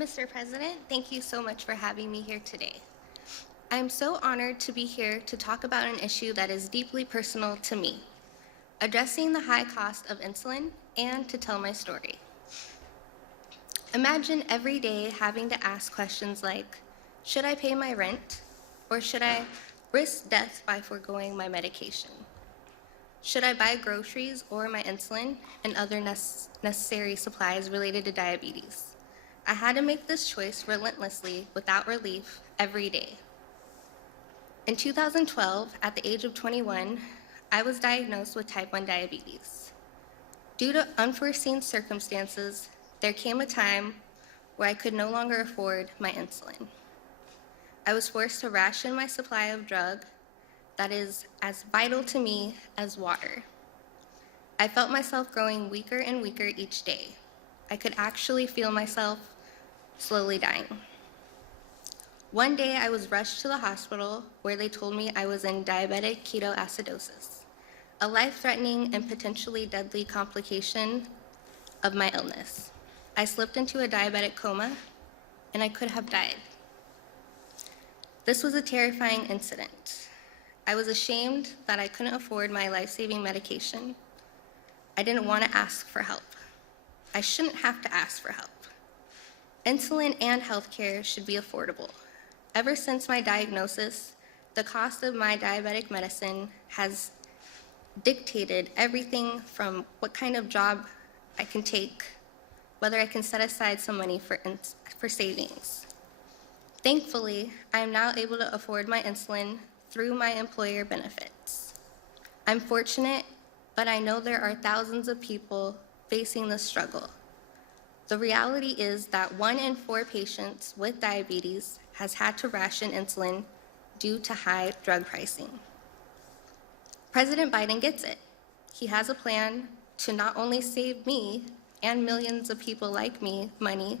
Mr. President, thank you so much for having me here today. I am so honored to be here to talk about an issue that is deeply personal to me, addressing the high cost of insulin and to tell my story. Imagine every day having to ask questions like, should I pay my rent? Or should I risk death by foregoing my medication? Should I buy groceries or my insulin and other necessary supplies related to diabetes? I had to make this choice relentlessly without relief every day. In 2012, at the age of 21, I was diagnosed with type 1 diabetes. Due to unforeseen circumstances, there came a time where I could no longer afford my insulin. I was forced to ration my supply of drug that is as vital to me as water. I felt myself growing weaker and weaker each day. I could actually feel myself slowly dying. One day I was rushed to the hospital where they told me I was in diabetic ketoacidosis, a life-threatening and potentially deadly complication of my illness. I slipped into a diabetic coma and I could have died. This was a terrifying incident. I was ashamed that I couldn't afford my life-saving medication. I didn't want to ask for help. I shouldn't have to ask for help. Insulin and healthcare should be affordable. Ever since my diagnosis, the cost of my diabetic medicine has dictated everything from what kind of job I can take, whether I can set aside some money for savings. Thankfully, I am now able to afford my insulin through my employer benefits. I'm fortunate, but I know there are thousands of people facing this struggle. The reality is that 1 in 4 patients with diabetes has had to ration insulin due to high drug pricing. President Biden gets it. He has a plan to not only save me and millions of people like me money,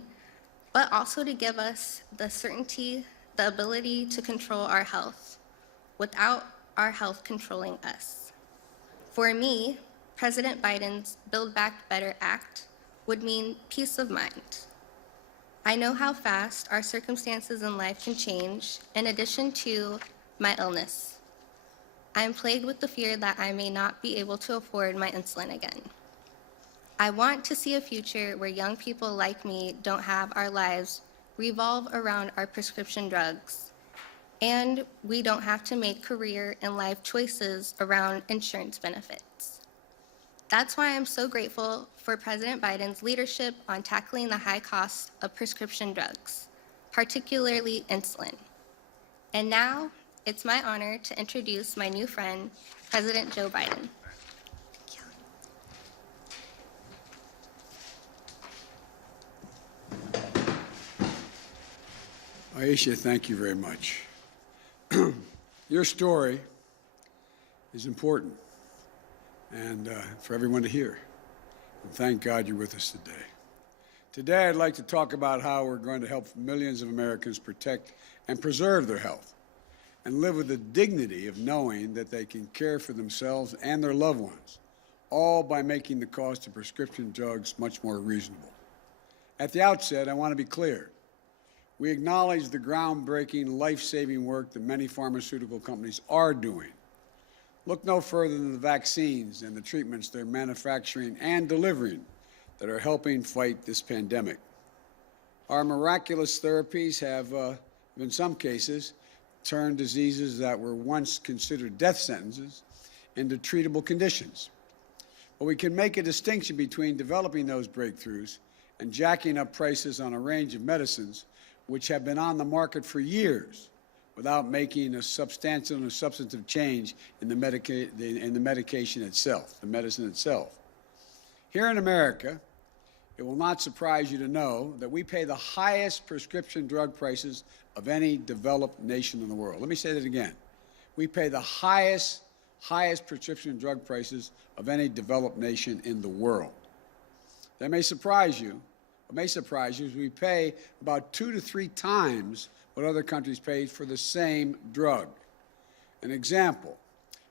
but also to give us the certainty, the ability to control our health without our health controlling us. For me, President Biden's Build Back Better Act would mean peace of mind. I know how fast our circumstances in life can change, in addition to my illness. I am plagued with the fear that I may not be able to afford my insulin again. I want to see a future where young people like me don't have our lives revolve around our prescription drugs, and we don't have to make career and life choices around insurance benefits. That's why I'm so grateful for President Biden's leadership on tackling the high cost of prescription drugs, particularly insulin. And now, it's my honor to introduce my new friend, President Joe Biden. Aisha, thank you very much. Your story is important and for everyone to hear. And thank God you're with us today. Today, I'd like to talk about how we're going to help millions of Americans protect and preserve their health and live with the dignity of knowing that they can care for themselves and their loved ones, all by making the cost of prescription drugs much more reasonable. At the outset, I want to be clear. We acknowledge the groundbreaking, life-saving work that many pharmaceutical companies are doing. Look no further than the vaccines and the treatments they're manufacturing and delivering that are helping fight this pandemic. Our miraculous therapies have, in some cases, turned diseases that were once considered death sentences into treatable conditions. But we can make a distinction between developing those breakthroughs and jacking up prices on a range of medicines which have been on the market for years without making a substantial and substantive change in the medication itself, the medicine itself. Here in America, it will not surprise you to know that we pay the highest prescription drug prices of any developed nation in the world. Let me say that again. We pay the highest prescription drug prices of any developed nation in the world. That may surprise you. What may surprise you is we pay about 2 to 3 times what other countries pay for the same drug. An example,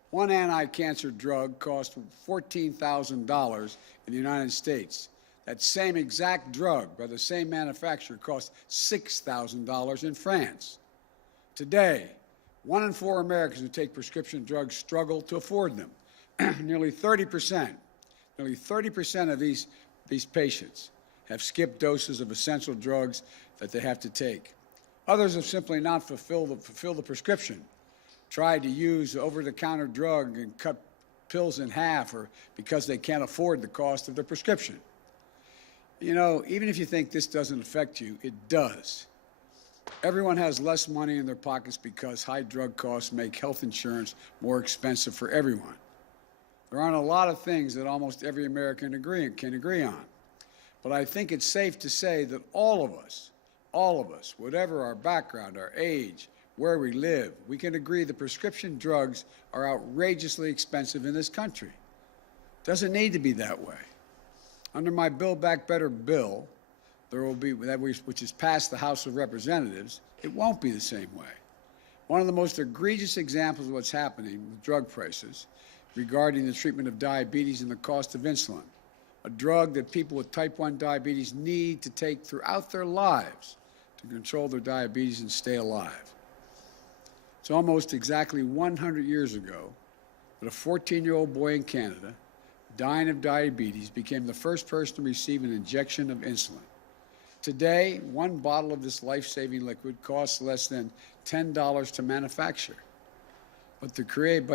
one anti-cancer drug costs $14,000 in the United States. That same exact drug by the same manufacturer costs $6,000 in France. Today, 1 in 4 Americans who take prescription drugs struggle to afford them. Nearly 30% of these patients have skipped doses of essential drugs that they have to take. Others have simply not fulfilled the prescription, tried to use over-the-counter drug and cut pills in half, or because they can't afford the cost of the prescription. You know, even if you think this doesn't affect you, it does. Everyone has less money in their pockets because high drug costs make health insurance more expensive for everyone. There aren't a lot of things that almost every American can agree on. But I think it's safe to say that all of us, whatever our background, our age, where we live, we can agree that prescription drugs are outrageously expensive in this country. It doesn't need to be that way. Under my Build Back Better bill, which is passed the House of Representatives, it won't be the same way. One of the most egregious examples of what's happening with drug prices regarding the treatment of diabetes and the cost of insulin, a drug that people with type 1 diabetes need to take throughout their lives to control their diabetes and stay alive. It's almost exactly 100 years ago that a 14-year-old boy in Canada, dying of diabetes, became the first person to receive an injection of insulin. Today, 1 bottle of this life-saving liquid costs less than $10 to manufacture. But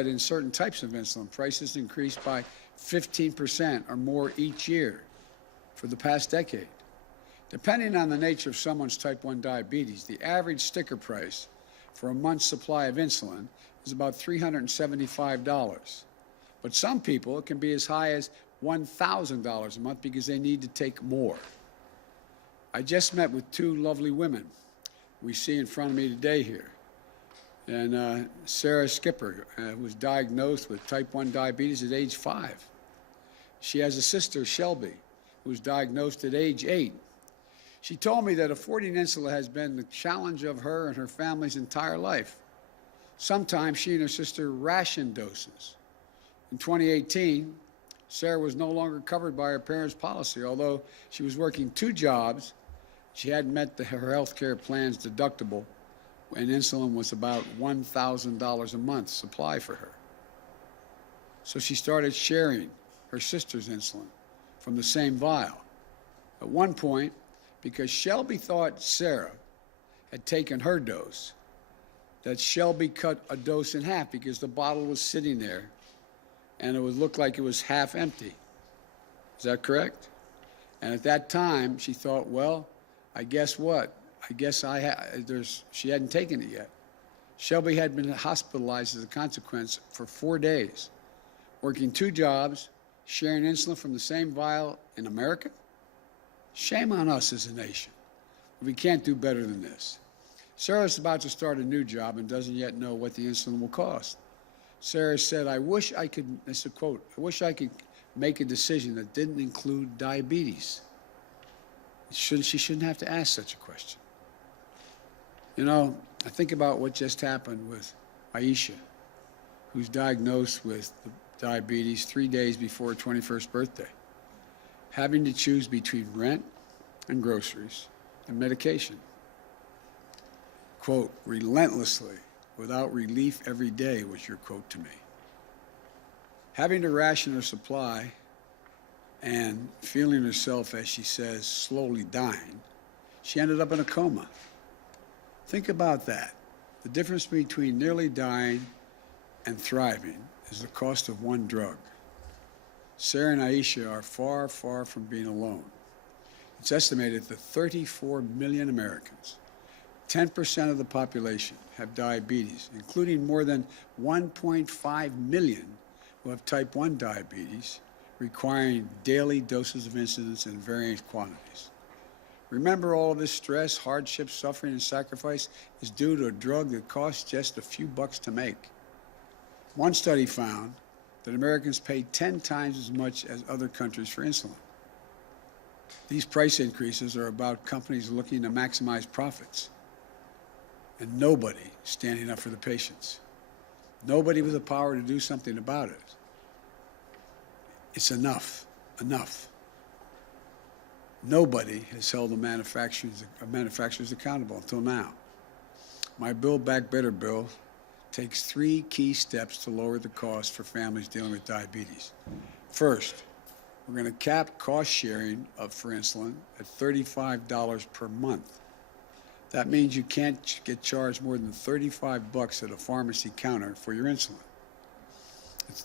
in certain types of insulin, prices increased by 15% or more each year for the past decade. Depending on the nature of someone's type 1 diabetes, the average sticker price for a month's supply of insulin is about $375. But some people, it can be as high as $1,000 a month because they need to take more. I just met with 2 lovely women we see in front of me today here. And Sarah Skipper was diagnosed with type 1 diabetes at age 5. She has a sister, Shelby, who was diagnosed at age 8. She told me that affording insulin has been the challenge of her and her family's entire life. Sometimes she and her sister ration doses. In 2018, Sarah was no longer covered by her parents' policy. Although she was working 2 jobs, she hadn't met her health care plan's deductible, and insulin was about $1,000 a month supply for her. So she started sharing her sister's insulin from the same vial. At one point, because Shelby thought Sarah had taken her dose, that Shelby cut a dose in half because the bottle was sitting there and it would look like it was half empty. Is that correct? And at that time, she thought, well, I guess what? She hadn't taken it yet. Shelby had been hospitalized as a consequence for 4 days, working 2 jobs, sharing insulin from the same vial in America. Shame on us as a nation. We can't do better than this. Sarah's about to start a new job and doesn't yet know what the insulin will cost. Sarah said, this is a quote, I wish I could make a decision that didn't include diabetes. She shouldn't have to ask such a question. You know, I think about what just happened with Aisha, who's diagnosed with diabetes 3 days before her 21st birthday, having to choose between rent and groceries and medication. Quote, relentlessly, without relief every day was your quote to me. Having to ration her supply and feeling herself, as she says, slowly dying, she ended up in a coma. Think about that. The difference between nearly dying and thriving is the cost of 1 drug. Sarah and Aisha are far, far from being alone. It's estimated that 34 million Americans, 10% of the population, have diabetes, including more than 1.5 million who have type 1 diabetes, requiring daily doses of insulin in varying quantities. Remember, all of this stress, hardship, suffering, and sacrifice is due to a drug that costs just a few bucks to make. One study found that Americans pay 10 times as much as other countries for insulin. These price increases are about companies looking to maximize profits, and nobody standing up for the patients. Nobody with the power to do something about it. It's enough, enough. Nobody has held the manufacturers accountable until now. My Build Back Better bill takes 3 key steps to lower the cost for families dealing with diabetes. First, we're going to cap cost sharing for insulin at $35 per month. That means you can't get charged more than $35 at a pharmacy counter for your insulin.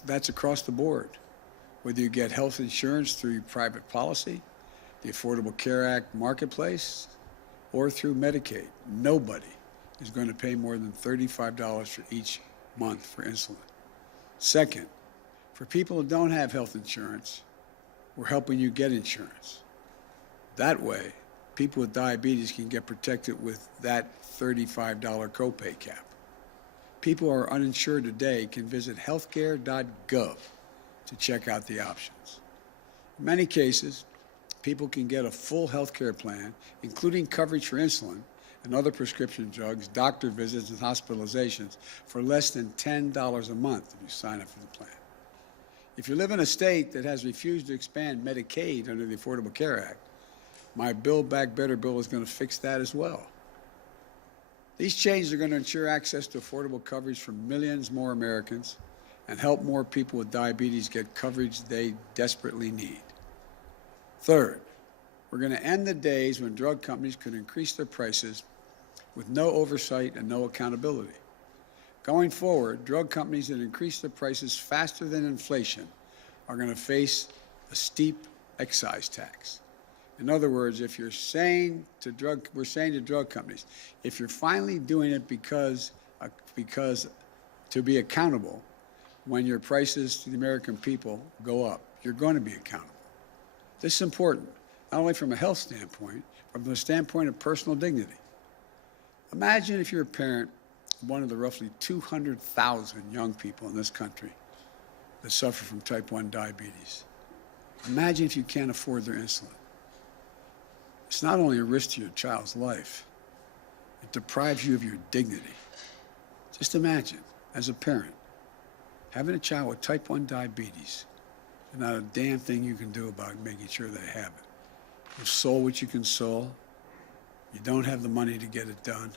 That's across the board. Whether you get health insurance through private policy, the Affordable Care Act marketplace, or through Medicaid, nobody is going to pay more than $35 for each month for insulin. Second, for people who don't have health insurance, we're helping you get insurance. That way, people with diabetes can get protected with that $35 copay cap. People who are uninsured today can visit healthcare.gov to check out the options. In many cases, people can get a full health care plan, including coverage for insulin and other prescription drugs, doctor visits, and hospitalizations for less than $10 a month if you sign up for the plan. If you live in a state that has refused to expand Medicaid under the Affordable Care Act, my Build Back Better bill is going to fix that as well. These changes are going to ensure access to affordable coverage for millions more Americans and help more people with diabetes get coverage they desperately need. Third, we're going to end the days when drug companies could increase their prices with no oversight and no accountability. Going forward, drug companies that increase their prices faster than inflation are going to face a steep excise tax. In other words, if we're saying to drug companies, if you're finally doing it because to be accountable, when your prices to the American people go up, you're going to be accountable. This is important, not only from a health standpoint, but from the standpoint of personal dignity. Imagine if you're a parent of one of the roughly 200,000 young people in this country that suffer from type 1 diabetes. Imagine if you can't afford their insulin. It's not only a risk to your child's life, it deprives you of your dignity. Just imagine, as a parent, having a child with type 1 diabetes and not a damn thing you can do about making sure they have it. You've sold what you can sell. You don't have the money to get it done.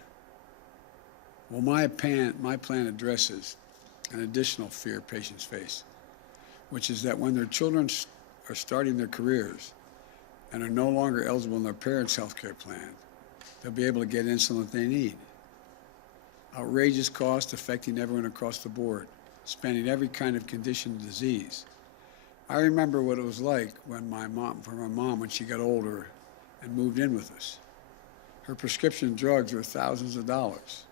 Well, my plan addresses an additional fear patients face, which is that when their children are starting their careers and are no longer eligible in their parents' health care plan, they'll be able to get insulin they need. Outrageous costs affecting everyone across the board, spanning every kind of condition and disease. I remember what it was like when my mom, when she got older and moved in with us. Her prescription drugs were thousands of dollars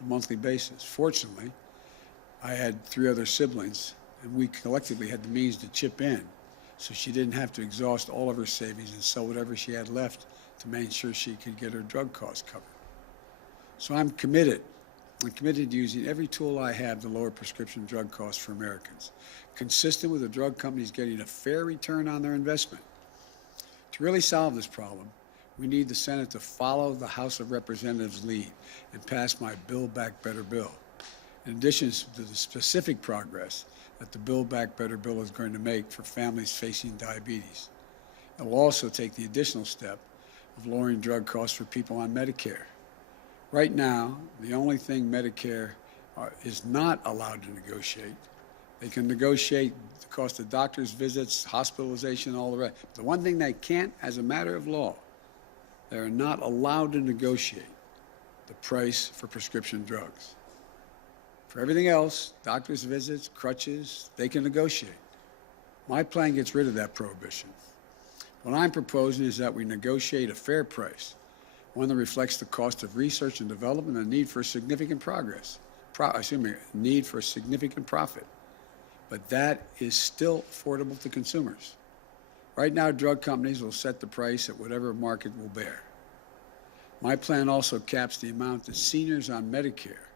on a monthly basis. Fortunately, I had 3 other siblings, and we collectively had the means to chip in, so she didn't have to exhaust all of her savings and sell whatever she had left to make sure she could get her drug costs covered. So I'm committed to using every tool I have to lower prescription drug costs for Americans, consistent with the drug companies getting a fair return on their investment. To really solve this problem, we need the Senate to follow the House of Representatives' lead and pass my Build Back Better bill. In addition to the specific progress that the Build Back Better bill is going to make for families facing diabetes, it will also take the additional step of lowering drug costs for people on Medicare. Right now, the only thing Medicare is not allowed to negotiate, they can negotiate the cost of doctor's visits, hospitalization, all the rest. The one thing they can't, as a matter of law, they are not allowed to negotiate the price for prescription drugs. For everything else, doctor's visits, crutches, they can negotiate. My plan gets rid of that prohibition. What I'm proposing is that we negotiate a fair price, one that reflects the cost of research and development and need for significant need for significant profit. But that is still affordable to consumers. Right now, drug companies will set the price at whatever market will bear. My plan also caps the amount that seniors on Medicare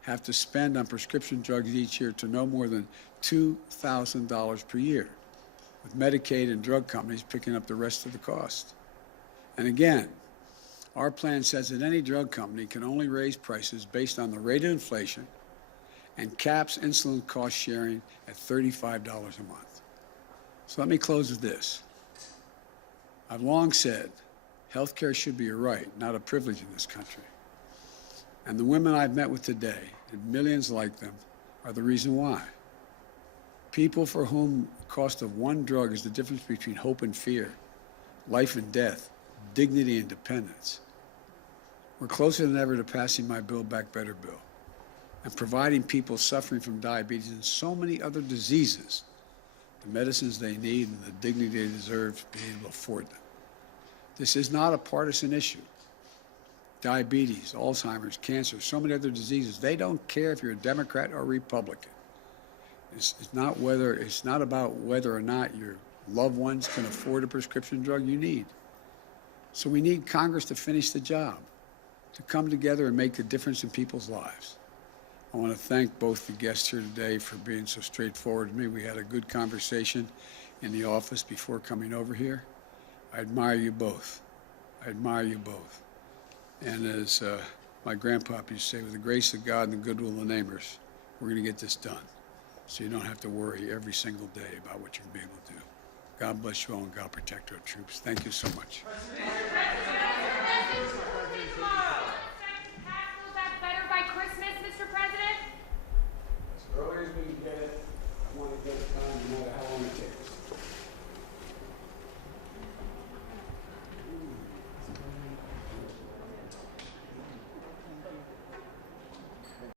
have to spend on prescription drugs each year to no more than $2,000 per year, with Medicaid and drug companies picking up the rest of the cost. And again, our plan says that any drug company can only raise prices based on the rate of inflation and caps insulin cost sharing at $35 a month. So let me close with this. I've long said health care should be a right, not a privilege in this country. And the women I've met with today, and millions like them, are the reason why. People for whom the cost of one drug is the difference between hope and fear, life and death, dignity and dependence. We're closer than ever to passing my Build Back Better bill and providing people suffering from diabetes and so many other diseases the medicines they need and the dignity they deserve to be able to afford them. This is not a partisan issue. Diabetes, Alzheimer's, cancer, so many other diseases, they don't care if you're a Democrat or Republican. It's not about whether or not your loved ones can afford a prescription drug you need. So we need Congress to finish the job, to come together and make a difference in people's lives. I want to thank both the guests here today for being so straightforward with me. We had a good conversation in the office before coming over here. I admire you both. I admire you both. And as my grandpa used to say, with the grace of God and the goodwill of the neighbors, we're going to get this done. So you don't have to worry every single day about what you're going to be able to do. God bless you all and God protect our troops. Thank you so much. Better by Christmas, Mr. President? As early as we can get it, I want to get it